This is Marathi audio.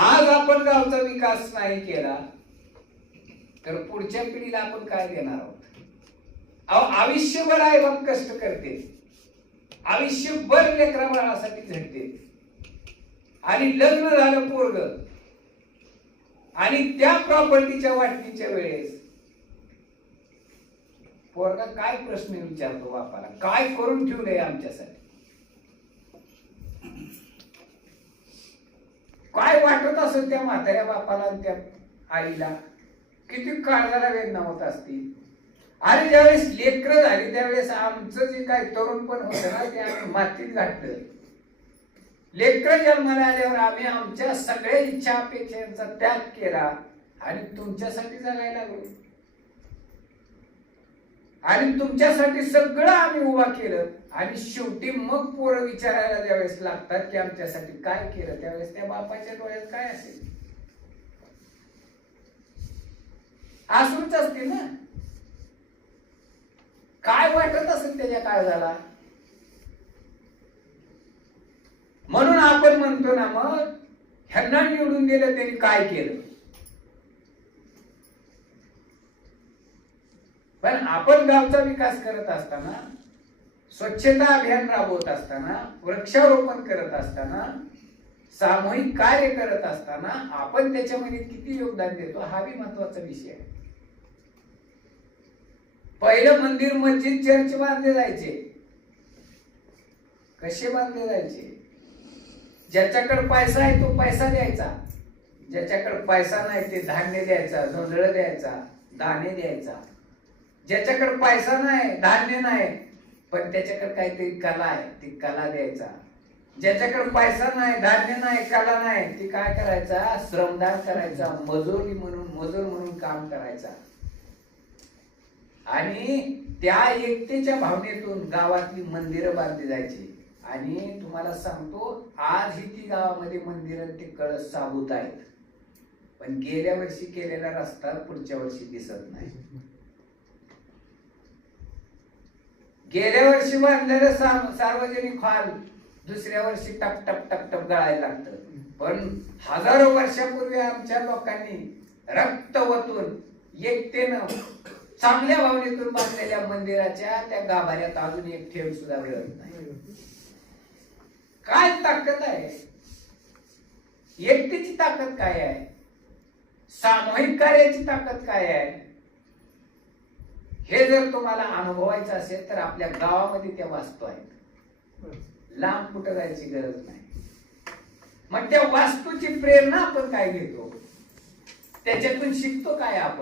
आज आपण गावचा विकास नाही केला तर पुढच्या पिढीला आपण काय देणार आहोत? आयुष्यभर आई बाप कष्ट करते, आयुष्यभर लेकरा बाळासाठी झटते, आणि लग्न झालं पोरग आणि त्या प्रॉपर्टीच्या वाटणीच्या वेळेस पोरगा काय प्रश्न विचारतो बापाला, काय करून ठेवलंय आमच्यासाठी? काय वाटत असेल त्या म्हाताऱ्या बापाला आणि त्या आईला? किती काळजाला वेदना होत असतील. आणि ज्यावेळेस लेकरं झाली त्यावेळेस आमचं जे काय तरुणपण होतं ना ते आम्ही मातीत घातलं. लेकरं जन्माला आल्यावर आम्ही आमच्या सगळ्या इच्छा अपेक्षांचा त्याग केला आणि तुमच्यासाठी जगायला लागलो, आणि तुमच्यासाठी सगळं आम्ही उभा केलं. आणि शेवटी मग पोरं विचारायला ज्यावेळेस लागतात की आमच्यासाठी काय केलं, त्यावेळेस त्या बापाच्या डोळ्यात काय असेल? आसूच असते ना. काय वाटत असेल त्याच्या काळजाला? म्हणून आपण म्हणतो ना, मग ह्यांना निवडून दिलं त्यांनी काय केलं? पण आपण गावचा विकास करत असताना, स्वच्छता अभियान राबवत असताना, वृक्षारोपण करत असताना, सामूहिक कार्य करत असताना आपण त्याच्यामध्ये किती योगदान देतो हा बी महत्वाचा विषय आहे. पहिलं मंदिर, मस्जिद, चर्च बांधले जायचे. कसे बांधले जायचे? ज्याच्याकडे पैसा आहे तो पैसा द्यायचा, ज्याच्याकडे पैसा नाही ते धान्य द्यायचा, जोंधळ द्यायचा, दाणे द्यायचा. ज्याच्याकडे पैसा नाही, धान्य नाही, पण त्याच्याकडे काहीतरी कला आहे, ती कला द्यायचा. ज्याच्याकडे पैसा नाही, धान्य नाही, कला नाही, ती काय करायचा? श्रमदान करायचा, मजूर म्हणून काम करायचा. आणि त्या एकतेच्या भावनेतून गावातली मंदिरं बांधली जायची. आणि तुम्हाला सांगतो, आजही ती गावामध्ये मंदिर ते कळस साबूत आहेत, पण गेल्या वर्षी केलेला रस्ता पुढच्या वर्षी दिसत नाही. गेल्या वर्षी बांधलेलं सार्वजनिक हॉल दुसऱ्या वर्षी टप टप टप टप गळायला लागतं. पण हजारो वर्षापूर्वी आमच्या लोकांनी रक्त ओतून एकतेनं चांगल्या भावनेतून बांधलेल्या मंदिराच्या त्या गाभाऱ्यात अजून एक ठेव सुद्धा मिळत नाही. काय ताकद आहे? एकतेची ताकद काय आहे? सामूहिक कार्याची ताकद काय आहे? हे जर तुम्हाला अनुभवायचं असेल तर आपल्या गावामध्ये त्या वास्तू आहेत, लांब कुठं जायची गरज नाही. मग त्या वास्तूची प्रेरणा आपण काय घेतो, त्याच्यातून शिकतो काय आपण?